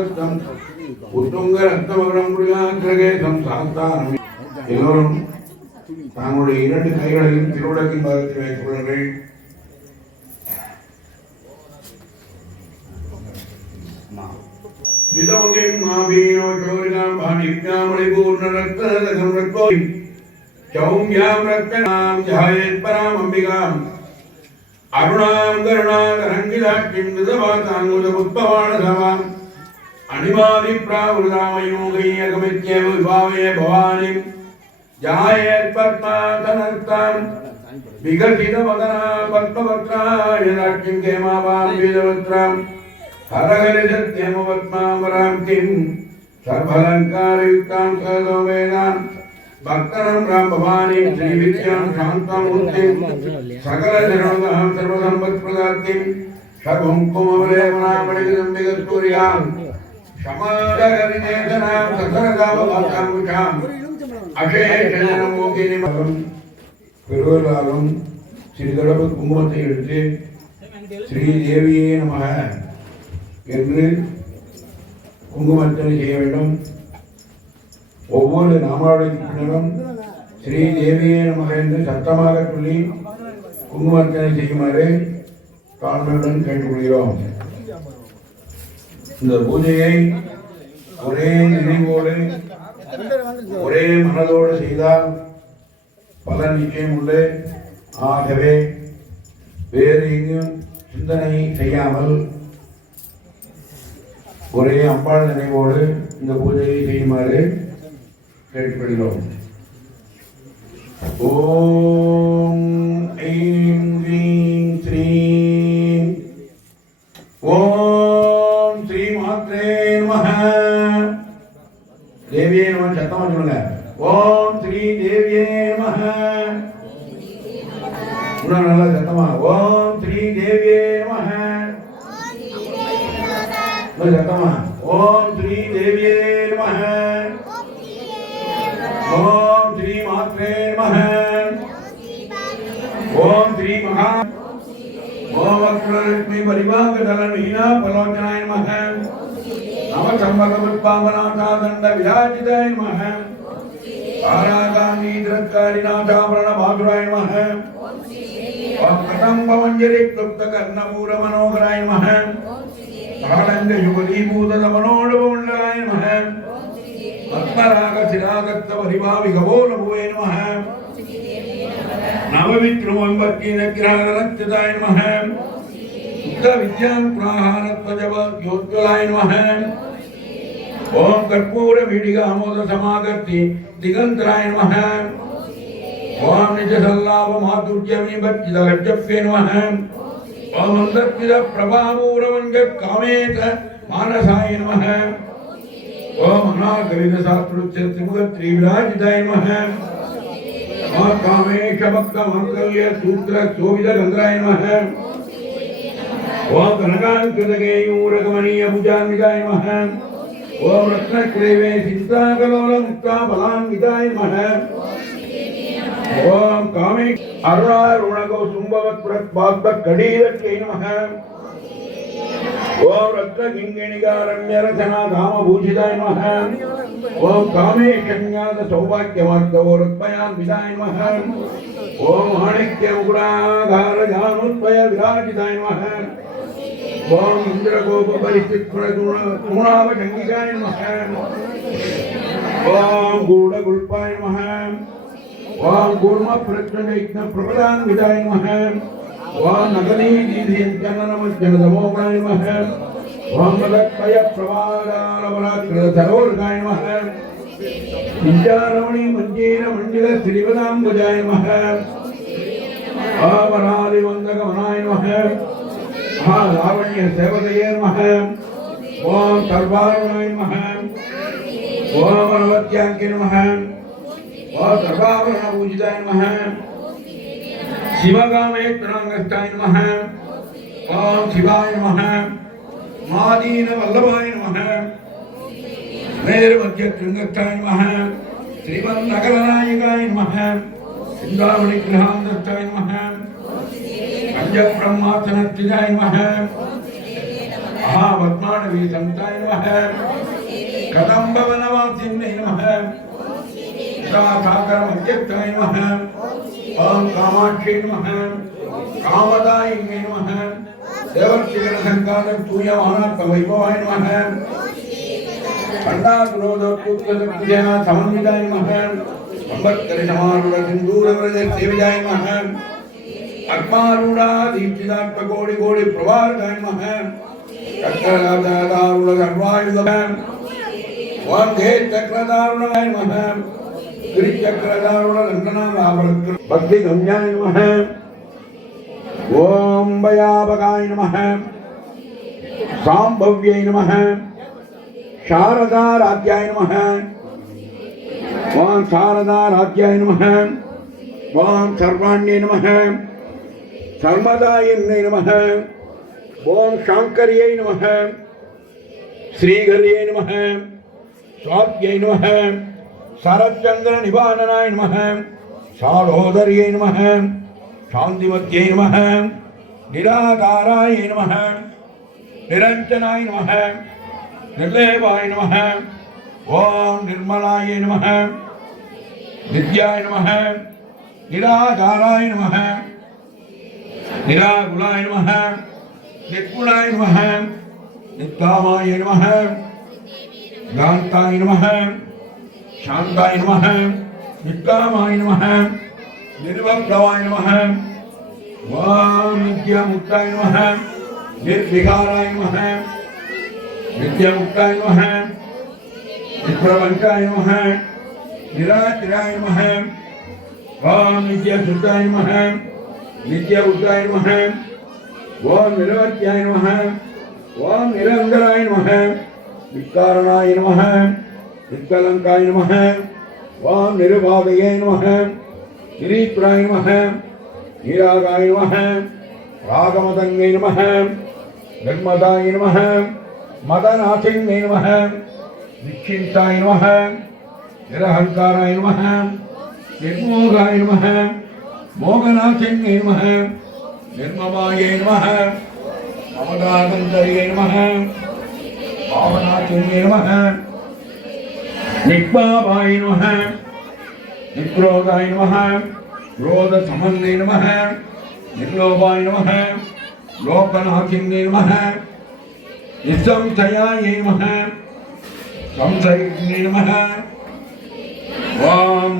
சமபக்தம் உத்துங்க ரத்னமகரம் புரியாக்கிரகேசம் சாஸ்தானம். எல்லோரும் தங்களுடைய இரண்டு கைகளையும் திருவிளக்கின் பாதத்தில் வைத்துக் கொள்ளுங்கள். ஸ்மிதமுகிம் மாபீனோ சௌரிகாம் பாணிக்ஞாமணி பூர்ண ரத்னரதகம் ரத்கோம் சௌம்யாம் ரத்னாம் ஜாயேத் பராம் அம்பிகாம் அருணாம் கருணாகரங்கிதாட்சிம் நிதவாதாங்குத புஷ்பவாணசவாம் அணிமாதி பிராவுதாமயோகையகமித்யேவ விபாவயே பவானிம் ஜாயேத் பத்மாதனர்த்தாம் விகசிதவதனா பத்மவக்ராயதாட்சிம் கேமாவாம் வீரவத்ராம் ஹரஹரிசத்யமவத்மாவராம் கிம் சர்வலங்காரயுக்தாம் சதோவேதாம் பக்தரம் ராம் பவானிம் ஸ்ரீ வித்யாம் சாந்தமூர்த்திம் சகல ஜனோதாம் சர்வசம்பத் பிரதாத்திம் சர்வம் குமவலேவனாமணிதம் விகஸ்தூரியாம் சமாதகரிநேசனாம் சசரதாவபாத்தாங்குஷாம் அசேஷனமோகினிமகம். பெருவராலும் சிறிதளவு குங்குமத்தை எடுத்து ஸ்ரீ தேவியே நமக என்று குங்குமர்ச்சனை செய்ய வேண்டும். ஒவ்வொரு நாமாவளி பின்னரும் ஸ்ரீ தேவியே நமக என்று சத்தமாக சொல்லி குங்குமர்ச்சனை செய்யுமாறு தாழ்மையுடன் கேட்டுக்கொள்கிறோம். இந்த பூஜையை ஒரே நினைவோடு ஒரே மனதோடு செய்தால் பலன் நிச்சயம் உண்டு. ஆகவே வேறு எங்கும் சிந்தனை செய்யாமல் ஒரே அம்பாள் நினைவோடு இந்த பூஜையை செய்யுமாறு கேட்டுக்கொள்கிறோம். ஓம் ஐம் க்ரீம் ஸ்ரீம் ஓம் ஸ்ரீ மாத்ரே நமஹ. தேவியே நமஹ சத்தமா சொல்லுங்க. ஓம் ஸ்ரீ தேவியே நமஹ. நல்லா சத்தமா ஓம் ஸ்ரீ தேவியே நமஹ. சத்தமா ஓம் ஸ்ரீ தேவியே நமஹ. ஓம் ஸ்ரீ மாத்ரே நமஹ. ஓம் ஸ்ரீ மகா ஓம் வக்ரலக்ஷ்மி பரிவாங்கதலமீனா பலோச்சனாய நமஹ. நம சம்பகமுத்பாவநாதாதண்ட விராஜிதாய நமஹ. தாராகாமீதிரத்காரிநாதாபரண பாதுராய நமஹ. ஓம் கதம்பமஞ்சரி க்ளுப்த கர்ணபூர மனோகராய நமஹ. தாளங்க யுகதீபூத மனோடபமண்டலாய நமஹ. பத்மராக சிராகத்த பரிபாவி கபோல பூவே நமஹ. நவவித்ருமம்பக்கீனக்கிராகரத்யதாய நமஹ. உக்த வித்யாம் புராஹாரத்வஜவ யோத்கலாய நமஹ. ஓம் கற்பூர வீடிக அமோத சமாகர்த்தி திகந்தராய நமஹ. ஓம் நிஜசல்லாப மாதுர்ய விபத்தித லஜ்ஜப்யே நமஹ. ஓம் அந்தர்பித பிரபாபூரவங்க காமேத மானசாய நமஹ. ஓம் அநாகவித சாஸ்திருத்ய திமுகத்ரி விராஜிதாய நமஹ. ஓம் காமேஷ பக்த மங்கல்ய சூத்ர சோவித கந்தராய நமஹ. ஓம் கனகாங்கிருதகேயூரகமணீய புஜான்விதாய நமஹ. ஓம் ரத்னக்லேவே சிந்தாகலோல முக்தா பலான்விதாய நமஹ. ஓம் காமே அருணாருணகோ சும்பவத் பிரத்பாத்பத் கடீதத்யை நமஹ. ஓம் ரத்னகிங்கிணிகாரண்ய ரசனா காமபூஷிதாய நமஹ. ஓம் காமேஷஞாத சௌபாக்கியமார்த்தவோ ரத்மயான்விதாய நமஹ. ஓம் மாணிக்ய முகுடாதார ஜானுத்வய விராஜிதாய நமஹ. ஓம் இந்திரகோப பரிசித்குணாவசங்கிகாய நமஹ. ஓம் கூடகுல்பாய நமஹ. ஓம் கூர்ம பிரத்யக்ன பிரபதான்விதாய நமஹ. ஓம் நகனீதீதியஞ்சனநமஜனதமோகாய நமஹ. ஓம் மதத்வய பிரவாதாரவராக்கிருதரோர்காய நமஹ. சிஞ்சாரமணி மஞ்சீர மண்டில ஸ்ரீவதாம்புஜாய நமஹ. ஓம் வராதிவந்தகமனாய நமஹ. லாவண்ய சேவதையே நமஹ. ஓம் சர்வாருணாய நமஹ. ஓம் அனவத்யாங்கிய நமஹ. ஓம் சர்வாபரண பூஜிதாய நமஹ. சிவகாமேத்ராங்கஸ்தாய நமஹ. ஓம் சிவாய நமஹ. மாதீன வல்லபாய நமஹ. மேருமத்திய கிருங்கஸ்தாய நமஹ. ஸ்ரீமன் நகரநாயகாய நமஹ. சிந்தாமணி கிரகாந்தஸ்தாய நமஹ. பஞ்ச பிரம்மாசனஸ்திதாய நமஹ. மகாபத்மானவி சந்தாய नमः कदम्बवनवासिन्यै नमः साकरमध्यक्षाय नमः ओम कामाक्षी नमः कामदायिन्यै नमः देवर्षिगणसङ्कालं तूयमानात्मवैभवाय नमः खण्डाग्रोदोत्कुत्तसक्तिजन समन्विताय नमः अम्बत्करिसमारूढसिन्दूरव्रजसेविताय नमः अग्मारूढा दीप्तिदात्मकोटिकोटि प्रभारकाय नमः चक्रदारुणधर्वायुधः वन्दे चक्रदारुणाय नमः गिरिचक्रदारुणलङ्घनाभावरत् भक्तिगम्याय नमः ओम भयाभगाय नमः सांभव्यै नमः शारदाराध्याय नमः ओम शारदाराध्याय नमः ओम सर्वाण्यै नमः सर्वदायिन्यै नमः ओम शांकर्यै नमः श्रीहर्यै नमः स्वात्यै नमः शरच्चंद्र निवारणाय नमः सारोदर्यै नमः शांतिमत्यै नमः निराकाराय नमः निरंजनाय नमः निर्लेपाय नमः ओम निर्मलाय नमः नित्याय नमः निराकाराय नमः निराकुलाय नमः निर्गुणाय नमः नित्यामाय नमः गान्ताय नमः शांताय नमः नित्यामाय नमः निर्वप्लवाय नमः ओम नित्यमुक्ताय नमः निर्विकाराय नमः नित्यमुक्ताय नमः नित्यप्रपंचाय नमः निरातिराय नमः ओम नित्यशुद्धाय नमः नित्यबुद्धाय नमः ओम निरवत्याय नमः ओम निरंजनाय नमः नित्कारणाय नमः नित्कलंकाय नमः ओम निरुपाधये नमः निरीप्राय नमः निरागाय नमः रागमदङ्गै नमः निर्मदाय नमः मदनाशिन्यै नमः निश्चिन्ताय नमः निरहंकाराय नमः निर्मोगाय नमः मोगनाशिन्यै नमः निर्ममायै नमः ममदागन्तर्यै नमः भावनाशिन्यै नमः निक्बाबाय नमः निक्रोधाय नमः क्रोध समन्वय नमः निर्लोभाय नमः लोकनाशिन्यै नमः निसंशयाय नमः संशयिन्यै नमः ओम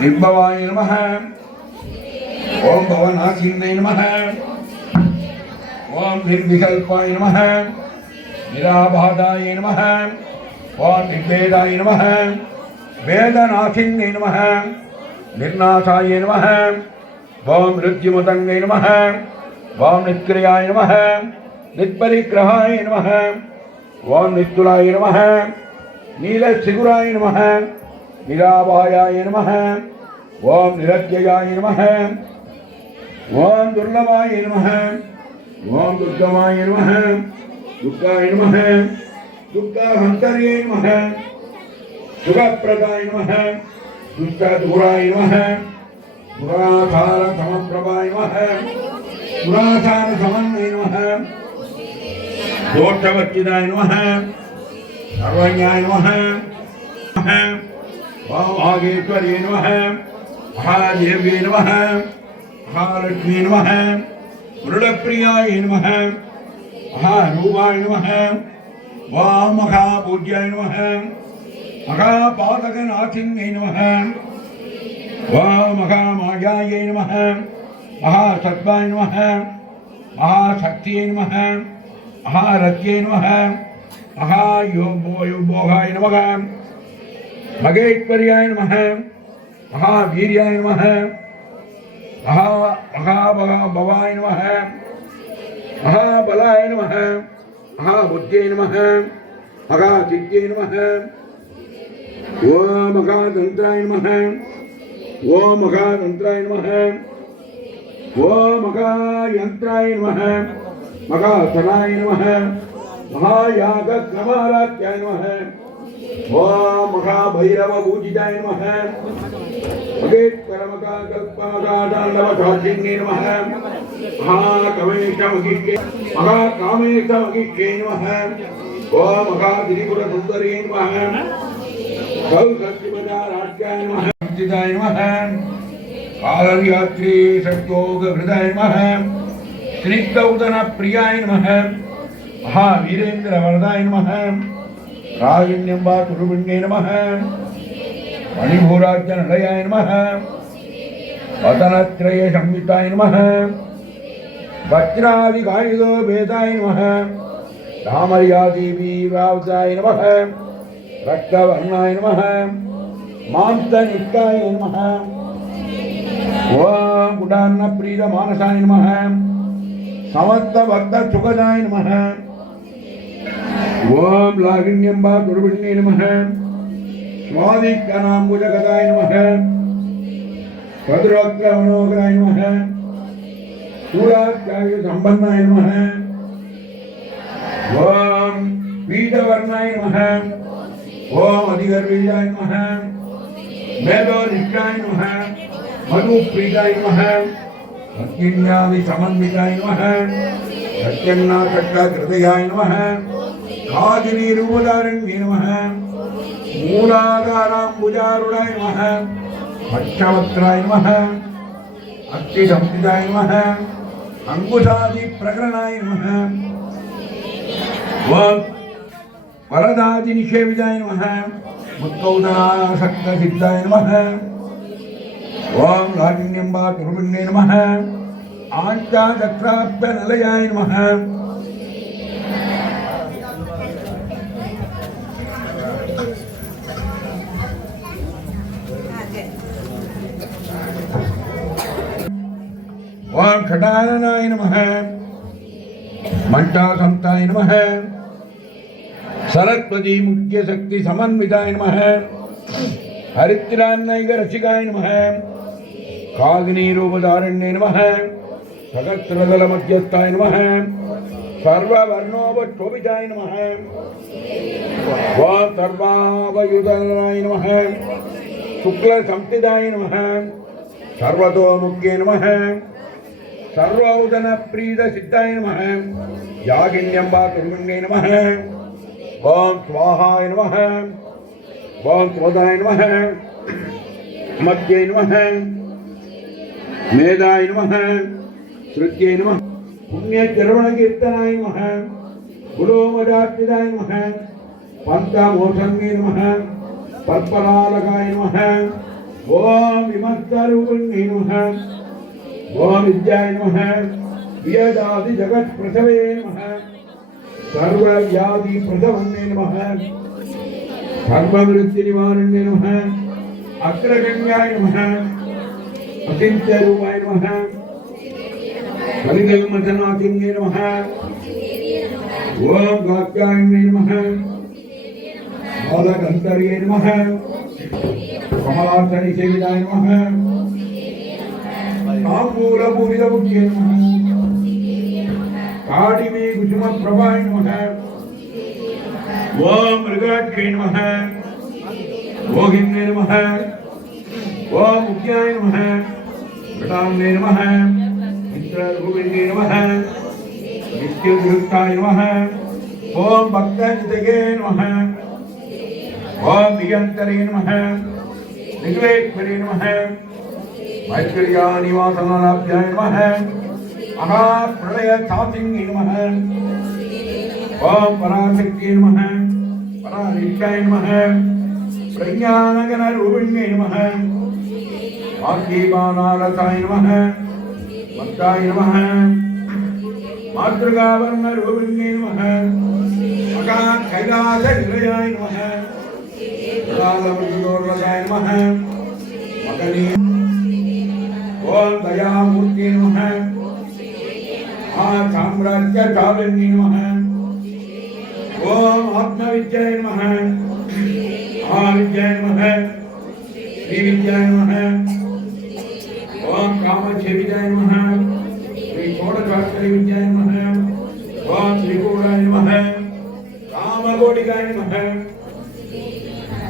निर्भवाय नमः ओम भवनाशिन्यै नमः ओम निर्विकल्पाय नमः निराबाधाय नमः ओम निर्वेदाय नमः वेदनाशिन्यै नमः निर्नाशाय नमः ओम मृत्युमतंगै नमः ओम नित्क्रियाय नमः नित्परिग्रहाय नमः ओम नित्तुलाय नमः नीलशिखुराय नमः निराभायाय नमः ओम निरत्ययाय नमः ओम दुर्लभाय नमः ओम दुर्गमाय नमः दुःखाय नमः दुःखहन्तर्यै नमः सुखप्रदाय नमः दुष्टदूराय नमः दुराधार समप्रभाय नमः दुराधार समन्वय नमः दोषवर्जिताय नमः सर्वज्ञाय नमः वागेश्वर्ये नमः महादेव्ये नमः महालक्ष्मी नमः मृडप्रियाय नमः महारूपाय नमः महापूज्याय नमः महापातकनाशिन्यै नमः महामायायै नमः महासत्त्वाय नमः महाशक्त्यै नमः महारत्यै नमः महायोगभोगाय नमः मगेश्वर्याय नमः महावीर्याय नमः महाभवाय नमः महाबलाय नमः महाबुद्ध्यै नमः महासिद्ध्यै नमः ओम महातंत्राय नमः ओम महातंत्राय नमः ओम महायंत्राय नमः महासनाय नमः महायागक्रमाराध्याय नमः ओम महाभैरव पूजिताय नमः मगेश्वरमका कल्पमकादाण्डवधाचिन्ये नमः महाकवेशमगिष्ये महाकामेशमगिष्ये नमः ओम महात्रिपुरसुन्दरे नमः कौसत्यपदाराध्याय नमः पूजिताय नमः कालयात्री षड्योगहृदाय नमः श्रीगौतमप्रियाय नमः महावीरेन्द्रवरदाय नमः रागिण्यंबा तुरुविण्ये नमः मणिभूराज्यनलयाय नमः वतनत्रय संयुताय नमः वज्रादिकायुधो भेदाय नमः रामर्यादेवीरावताय नमः रक्तवर्णाय नमः मांसनिष्ठाय नमः ओम गुडान्नप्रीतमानसाय नमः समस्तभक्तसुखदाय नमः ओम लागिण्यंबा तुरुविण्ये नमः स्वादिक्यनाम्बुजगदाय नमः भद्रोग्रमनोहराय नमः शूलाचार्य संपन्नाय नमः ओम पीतवर्णाय नमः ओम अधिगर्वीजाय नमः मेधोनिष्ठाय नमः मधुप्रीताय नमः सत्यज्ञानि समन्विताय नमः सत्यन्नाशक्तहृदयाय नमः काजिनीरूपधारण्ये नमः मूलाधाराम्बुजारुणाय नमः भक्षवक्त्राय नमः अक्षिसंस्थिताय नमः अंकुशादिप्रकरणाय नमः वरदादिनिषेविताय नमः मुक्तौदाशक्तसिद्धाय नमः ओम लागिण्यंबा तुरुविण्ये नमः आञ्चाचक्राप्यनलयाय नमः ओम खटाननाय नमः मंटासंताय नमः सरस्वती मुख्य शक्ति समन्विताय नमः हरिद्रान्नैक रसिकाय नमः काग्निरूपधारण्ये नमः सहस्रदल मध्यस्थाय नमः सर्ववर्णोपशोभिताय नमः ओम सर्वावयुधाय नमः शुक्ल संस्थिताय नमः सर्वतोमुख्ये नमः सर्वौदन प्रीत सिद्धाय नमः यागिन्यंबा तुरुविण्ये नमः ओम स्वाहाय नमः ओम स्वदाय नमः मध्ये नमः मेधाय नमः श्रुत्ये नमः पुण्यचर्वणकीर्तनाय नमः गुणोमजार्चिताय नमः पंचमोषङ्गे नमः पर्पलालकाय नमः ओम विमत्तरूपिण्ये नमः ओम विद्याय नमः वेदादि जगत् प्रसवे नमः सर्वव्याधि प्रसवन्ने नमः सर्ववृत्ति निवारण्ये नमः अग्रगण्याय नमः अचिन्त्यरूपाय नमः कलिकल्मषनाशिन्ये नमः ओम कात्यायने नमः बालकन्तर्ये नमः कमलासनिसेविताय नमः ताम्बूलपूरितमुख्ये नमः काडिमे कुसुमप्रभाय नमः ओम मृगाक्षे नमः मोहिन्ये नमः ओम मुख्याय नमः घटान्ये नमः मित्ररूपिण्ये नमः नित्यदृष्टाय नमः ओम भक्तनिधये नमः ओम नियन्तरे नमः निगलेश्वरे नमः मैत्र्यानिवासनाभ्याय नमः महाप्रलयचासिन्ये नमः ओम पराशक्तिये नमः परारिष्टाय नमः प्रज्ञानगणरूपिण्ये नमः आर्दीपानारसाय नमः भक्ताय नमः मातृकावर्णरूपिण्ये नमः मकाकैलासनिलयाय नमः कालमृदोर्वसाय नमः मकनी ओम दयामूर्ति नमः साम्राज्यकालिन्ये नमः ओम आत्मविद्याय नमः महाविद्याय नमः श्रीविद्याय नमः ओम कामच्छेविद्याय नमः श्री षोडशाक्षरी विद्याय नमः ओम त्रिपुराय नमः कामकोटिकाय नमः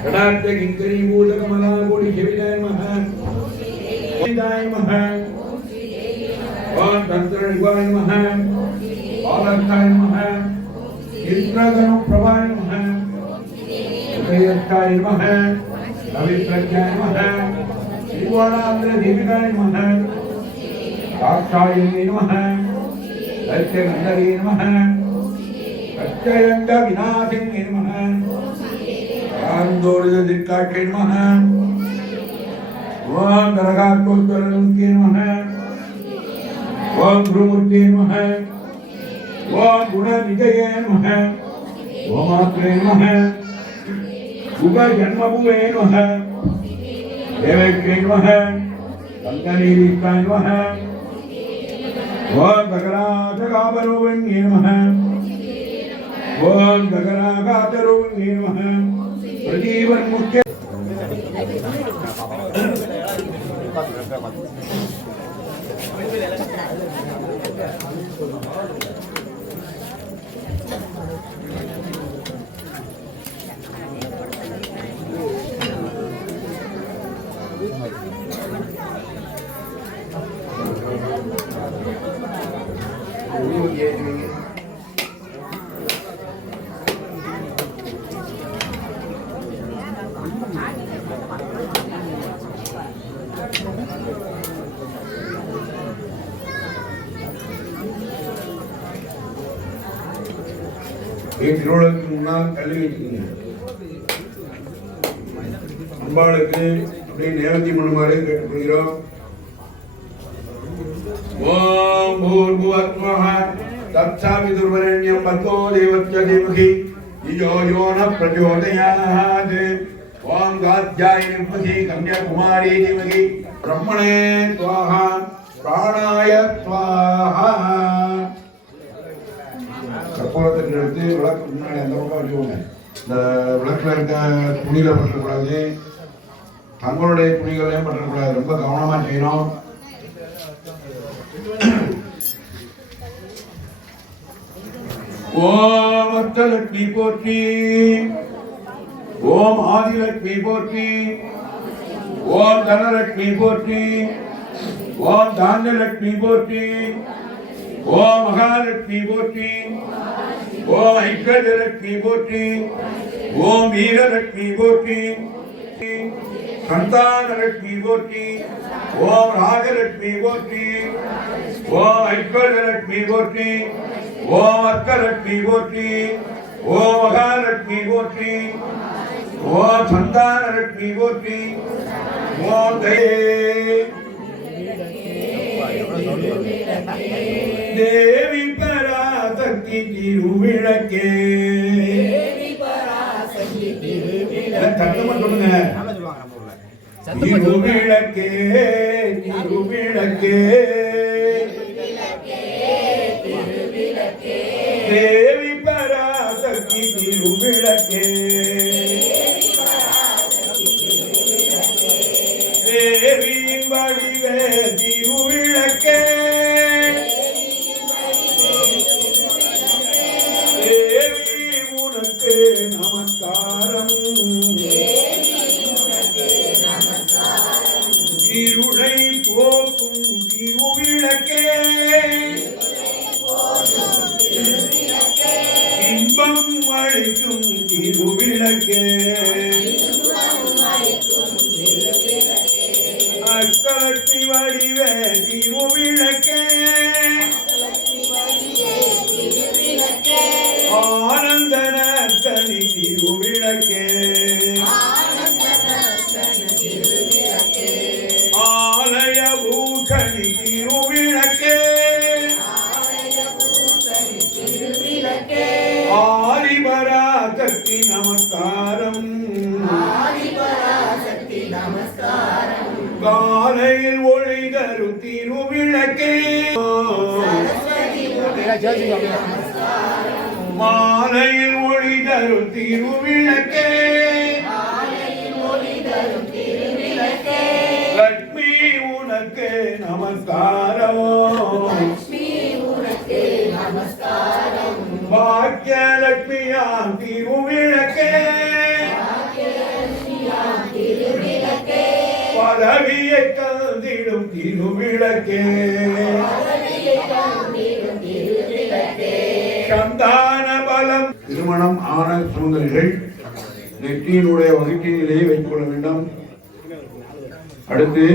कडार्थ किंकरी भूत कमला कोटि शिविदाय नमः शिविदाय नमः ओम तंत्र निवाय नमः आलक्ष्याय नमः इंद्रधनु प्रभाय नमः उदयस्थाय नमः रविप्रज्ञाय नमः श्रीवाणांद्र देविकाय नमः साक्षायै नमः सत्यगंधरे नमः सत्ययंग विनाशिने नमः आनंदोदय दिक्काटे नमः ओम दरगातोत्तरनुके नमः ओम गुरुमूर्ते नमः ओम गुणनिधये नमः ओम आत्रे नमः उग जन्मभुवे नमः देवके नमः कंकनीलिकाय नमः ओम गगनाथगाभरोवन्ये नमः ओम गगनागातरोवन्ये नमः प्रदीपन मुख्य திருவிழாவுக்கு முன்னால் கல்வி வச்சுக்கோங்க. அம்பாளுக்கு அப்படியே நேர்த்தி பண்ணுமாறு கேட்டுக்கொள்கிறோம். ஓம் பூர்புவஸ்வஹ தத்சாவிதுர்வரண்யம் பர்கோ தேவஸ்ய தீமஹி धियो यो न प्रचोदयात् ओम गाध्यायिनी विद्महे कन्याकुमारी धीमहि ब्रह्मणे स्वाहा प्राणाय स्वाहा கற்பூரத்தை எடுத்து விளக்கு முன்னாடி அந்த பக்கம் வச்சுக்கோங்க. இந்த விளக்கில் இருக்க துணிகளை பற்றக்கூடாது, தங்களுடைய துணிகளையும் பற்றக்கூடாது. ரொம்ப கவனமாக செய்யணும். ஓம் அஷ்டலட்சுமி போற்றி, ஓம் ஆதிலட்சுமி போற்றி, ஓம் தனலட்சுமி போற்றி, ஓம் தானியலட்சுமி போற்றி, ஓம் மகாலட்சுமி போற்றி, ஓம் ஐஸ்வர்யலட்சுமி போற்றி, ஓம் வீரலட்சுமி போற்றி, சந்தானலட்சுமி போற்றி, ஓம் ராஜலட்சுமி போற்றி, ஓம் ஐஸ்வர்யலட்சுமி போற்றி, ஓம் அர்க்கலட்சுமி போற்றி, ஓம் மகாலட்சுமி போற்றி, ஓம் சந்தானலட்சுமி போற்றி, ஓம் தேவி பராசக்தி திருவிளக்கே. சத்தமா சொல்லுங்க. திருவிளக்கே திருவிளக்கே தேவி பராசக்தி திருவிளக்கே தேவியின் வடிவே திருவிளக்கே தேவி உனக்கு நமஸ்காரம் இருளை போக்கும் திருவிளக்கே இன்பம் அளிக்கும் திருவிளக்கே அஷ்டலட்சுமி வடிவே திருவிளக்கே ஆனந்த நர்த்தனி திருவிளக்கே ஆலய பூஷணி திருவிளக்கே ஆதிபராசக்தி நமஸ்காரம் காலையில் ஒளி தரும் திருவிளக்கே மாலையில் ஒளி தரும் திருவிளக்கே லட்சுமி உனக்கு நமஸ்காரம் பாக்கியலட்சுமியாம் திருவிளக்கே கந்திடும் திருவிளக்கே சந்தான பலம். திருமணம் ஆன சுந்தரிகள் நெற்றியினுடைய வகுப்பினிலேயே வைத்துக் கொள்ள வேண்டும். அடுத்து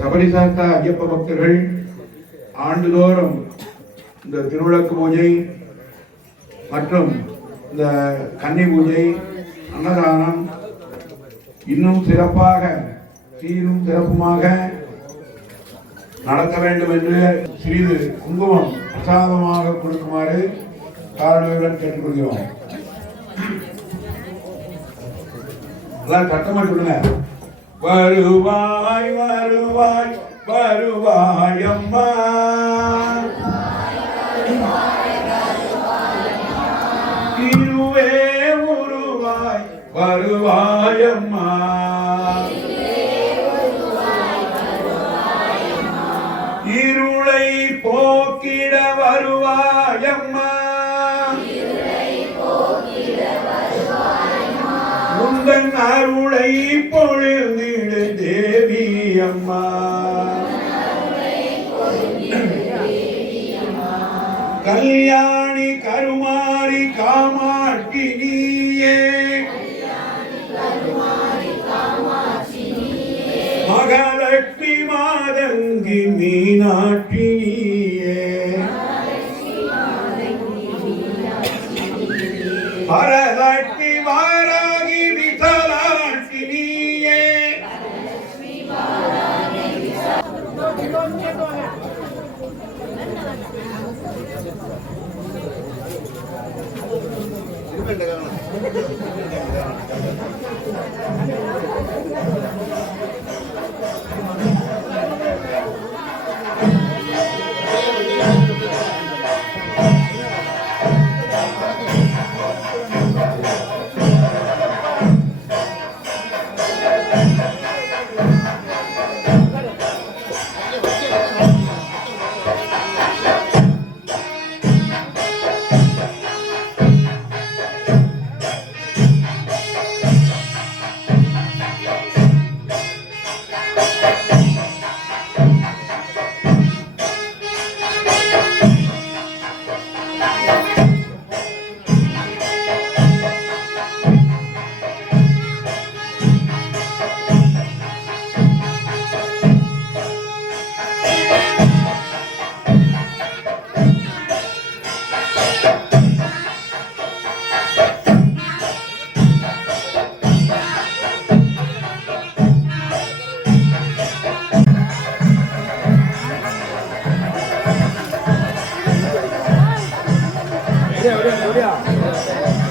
சபரிசாஸ்தா ஐயப்ப பக்தர்கள் ஆண்டுதோறும் இந்த திருவிளக்கு பூஜை மற்றும் இந்த கன்னி பூஜை அன்னதானம் இன்னும் சிறப்பாக சீரும் சிறப்புமாக நடக்க வேண்டும் என்று சிறிது குங்குமம் பிரசாதமாக கொடுக்குமாறு காரணங்களுடன் கேட்டுக்கொள்கிறோம். எல்லாம் சட்டமா சொல்லுங்க. வருவாய் வருவாய் வருவாய் அம்மா திருவே உருவாய் வருவாய் அம்மா இருளை போக்கிட வருவாய் அம்மா உந்தன் அருளை பொழுதிடு தேவி அம்மா கல்யாணி கருமாரி காமாட்சி நீயே மகாலட்சுமி மாதங்கி மீனாட்சி நீயே வரலட்சுமி வாராகி விசாலாட்சி நீயே Udah.